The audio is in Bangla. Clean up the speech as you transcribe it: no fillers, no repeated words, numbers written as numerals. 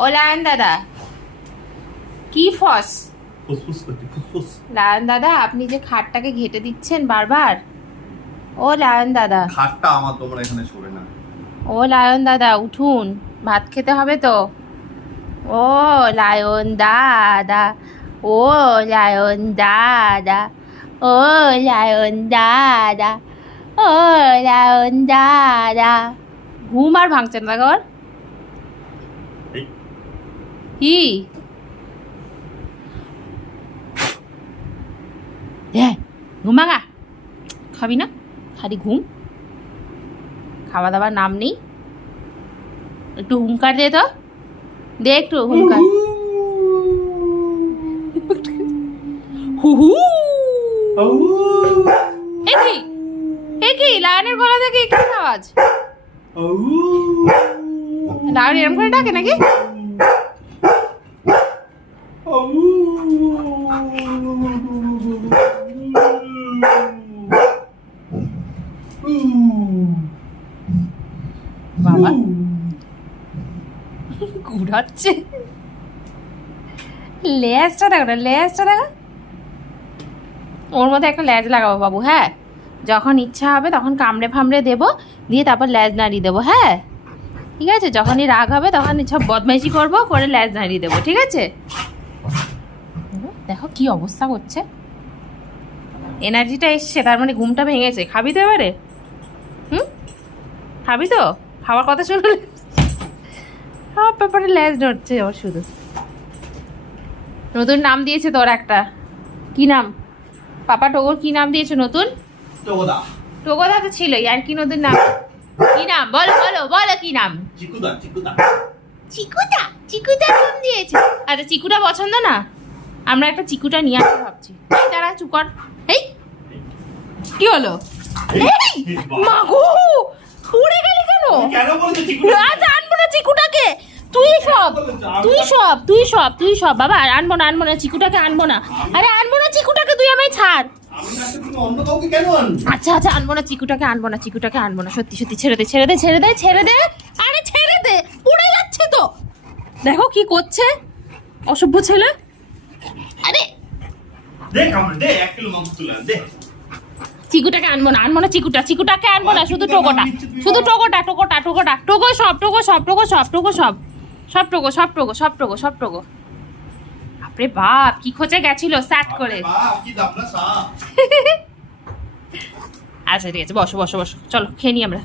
ও লায়ন দাদা, কি ফস? ফুসফুস করছে, ফুসফুস। লায়ন দাদা, আপনি যে খাটটাকে ঘেটে দিচ্ছেন বারবার। ও লায়ন দাদা, খাটটা আমার, তোমরা এখানে সরে না। ও লায়ন দাদা উঠুন, ভাত খেতে হবে তো। ও লায়ন দাদা, ও লায়ন দাদা, ও লায়ন দাদা, ও লায়ন দাদা। ঘুম আর ভাঙছে না ঘর এই, কি? ঘুম ভাঙা খাবি না, খালি ঘুম, খাওয়া দাওয়ার নাম নেই। একটু হুঙ্কার দে তো, দে একটু হুঙ্কার। হু হু। আউ, একি একি লায়নের গলা থেকে কি আওয়াজ? আউ, লায়ন এরম করে ডাকে নাকি? আউ। বাবা ঘুরাচ্ছে, লেজটা দেখো না, লেজটা দেখো। ওর মধ্যে একটা লেজ লাগাবো বাবু, হ্যাঁ? যখন ইচ্ছা হবে তখন কামড়ে ফামড়ে দেবো, দিয়ে তারপর লেজ নাড়িয়ে দেবো, হ্যাঁ? ঠিক আছে, যখনই রাগ হবে তখন সব বদমাইশি করবো, করে লেজ নাড়িয়ে দেবো, ঠিক আছে? দেখো কি অবস্থা করছে, এনার্জিটা এসছে, তার মানে ঘুমটা ভেঙেছে। খাবি তো এবারে? হুম, খাবি তো? খাওয়ার কথা শুনলে সব ব্যাপারে লেজ নড়ছে ওর শুধু। নতুন নাম দিয়েছে তোর একটা, কি নাম? পাপা টোগর কি নাম দিয়েছে নতুন? টোগদা। টোগদা তো ছিলই, আর কি নতুন নাম? কি নাম বলো বলো বলো, কি নাম? চিকুদা, চিকুদা। চিকুটা, চিকুটা নাম দিয়েছে। আচ্ছা, চিকুটা পছন্দ না? আমরা একটা চিকুটা নিয়ে আসতে ভাবছি। এই দাঁড়া, চুপ কর। এই কি হলো? এই মা গো, উড়ে গেলি কেন? কেন বলেছো চিকুদা? আজ আনবো না চিকুটাকে। তুই সব, তুই সব, তুই সব, তুই সব বাবা, আনবো না, আনবো না চিকুটাকে, আনবো না। আরে আনবো না চিকুটাকে, তুই আমায় ছাড়। আমি না, তুমি অন্য কাউকে কেন আনবে? আচ্ছা আচ্ছা, আনবো না চিকুটাকে, আনবো না চিকুটাকে, আনবো না, সত্যি সত্যি ছেড়ে দে, ছেড়ে দে, ছেড়ে দে, ছেড়ে দে। আরে ছেড়ে দে, উড়ে যাচ্ছে তো। দেখো কি করছে অসভ্য ছেলে। আরে দে কামড়ে দে, 1 কিলো মাংস তুলে আন, দে। চিকুটাকে আনবো না, আনবো না চিকুটা, চিকুটাকে আনবো না, শুধু টোকোটা, শুধু টোকোটা, টোকোটা, টোকোটা, টোকো সব, টোকো সব, টোকো সব, টোকো সব, সব টোকো, সব টোকো, সব টোকো, সব টোকো। বাপরে বাপ, কি খোঁজে গেছিল স্যাট করে। বাপ কি দাম না সা। আচ্ছা ঠিক আছে, বসো বসো বসো, চলো খেয়ে নি আমরা।